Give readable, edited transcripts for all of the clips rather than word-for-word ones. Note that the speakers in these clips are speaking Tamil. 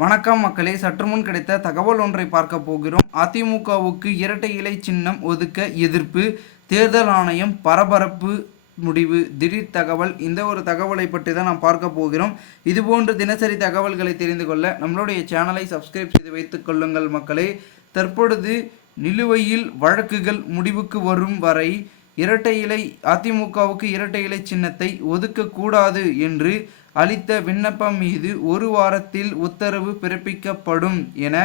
வணக்கம் மக்களே, சற்று முன் கிடைத்த தகவல் ஒன்றை பார்க்க போகிறோம். அதிமுகவுக்கு இரட்டை இலை சின்னம் ஒதுக்க எதிர்ப்பு, தேர்தல் ஆணையம் பரபரப்பு முடிவு. திடீர் தகவல். இந்த ஒரு தகவலை பற்றி தான் நாம் பார்க்க போகிறோம். இதுபோன்று தினசரி தகவல்களை தெரிந்து கொள்ள நம்மளுடைய சேனலை சப்ஸ்கிரைப் செய்து வைத்துக் கொள்ளுங்கள் மக்களே. தற்பொழுது நிலுவையில் வழக்குகள் முடிவுக்கு வரும் வரை இரட்டை இலை அதிமுகவுக்கு இரட்டை இலை சின்னத்தை ஒதுக்கக்கூடாது என்று அளித்த விண்ணப்பம் மீது ஒரு வாரத்தில் உத்தரவு பிறப்பிக்கப்படும் என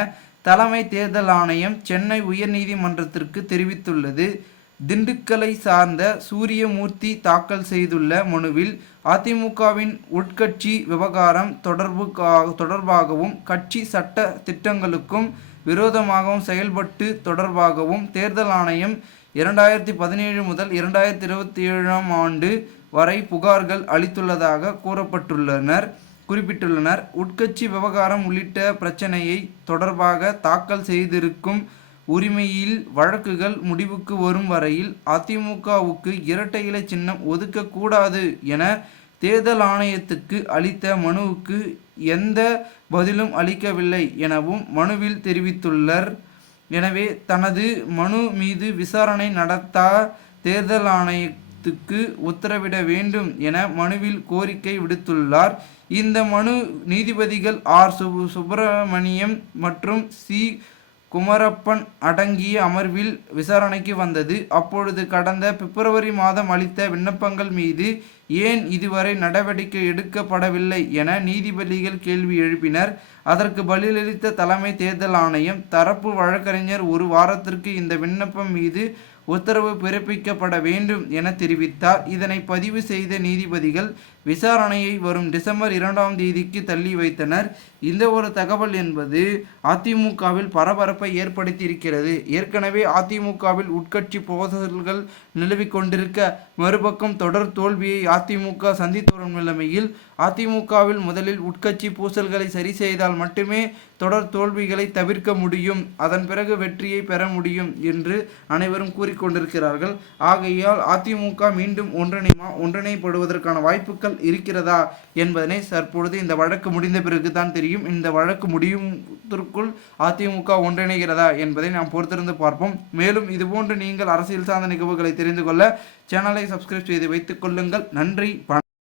தலைமை தேர்தல் ஆணையம் சென்னை உயர்நீதிமன்றத்திற்கு தெரிவித்துள்ளது. திண்டுக்கலை சார்ந்த சூரியமூர்த்தி தாக்கல் செய்துள்ள மனுவில் அதிமுகவின் உட்கட்சி விவகாரம் தொடர்பாகவும் கட்சி சட்ட திட்டங்களுக்கும் விரோதமாகவும் செயல்பட்டு தொடர்பாகவும் தேர்தல் ஆணையம் 2017 முதல் 2027 ஆண்டு வரை புகார்கள் அளித்துள்ளதாக குறிப்பிட்டுள்ளனர். உட்கட்சி விவகாரம் உள்ளிட்ட பிரச்சனையை தொடர்பாக தாக்கல் செய்திருக்கும் உரிமையில் வழக்குகள் முடிவுக்கு வரும் வரையில் அதிமுகவுக்கு இரட்டை இலை சின்னம் ஒதுக்கக்கூடாது என தேர்தல் ஆணையத்துக்கு அளித்த மனுவுக்கு எந்த பதிலும் அளிக்கவில்லை எனவும் மனுவில் தெரிவித்துள்ளார். எனவே தனது மனு மீது விசாரணை நடத்த தேர்தல் ஆணையத்துக்கு உத்தரவிட வேண்டும் என மனுவில் கோரிக்கை விடுத்துள்ளார். இந்த மனு நீதிபதிகள் ஆர். சுப்பிரமணியம் மற்றும் சி. குமரப்பன் அடங்கிய அமர்வில் விசாரணைக்கு வந்தது. அப்பொழுது கடந்த பிப்ரவரி மாதம் அளித்த விண்ணப்பங்கள் மீது ஏன் இதுவரை நடவடிக்கை எடுக்கப்படவில்லை என நீதிபதிகள் கேள்வி எழுப்பினர். அதற்கு பதிலளித்த தலைமை தேர்தல் ஆணையம் தரப்பு வழக்கறிஞர் ஒரு வாரத்திற்கு இந்த விண்ணப்பம் மீது உத்தரவு பிறப்பிக்கப்பட வேண்டும் என தெரிவித்தார். இதனை பதிவு செய்த நீதிபதிகள் விசாரணையை வரும் டிசம்பர் 2ஆம் தேதிக்கு தள்ளி வைத்தனர். இந்த ஒரு தகவல் என்பது அதிமுகவில் பரபரப்பை ஏற்படுத்தி இருக்கிறது. ஏற்கனவே அதிமுகவில் உட்கட்சி மோதல்கள் நிலவி கொண்டிருக்க, மறுபக்கம் தொடர் தோல்வியை அதிமுக சந்தித்து வரும் நிலைமையில் அதிமுகவில் முதலில் உட்கட்சி பூசல்களை சரி செய்தால் மட்டுமே தொடர் தோல்விகளை தவிர்க்க முடியும், அதன் பிறகு வெற்றியை பெற முடியும் என்று அனைவரும் கூறிக்கொண்டிருக்கிறார்கள். ஆகையால் அதிமுக மீண்டும் ஒன்றிணைப்படுவதற்கான வாய்ப்புகள் இருக்கிறதா என்பதனை தற்பொழுது இந்த வழக்கு முடிந்த பிறகு தான் தெரியும். இந்த வழக்கு முடியும்ற்குள் அதிமுக ஒன்றிணைகிறதா என்பதை நாம் பொறுத்திருந்து பார்ப்போம். மேலும் இதுபோன்று நீங்கள் அரசியல் சார்ந்த நிகழ்வுகளை தெரிந்து கொள்ள சேனலை சப்ஸ்கிரைப் செய்து வைத்துக் கொள்ளுங்கள். நன்றி.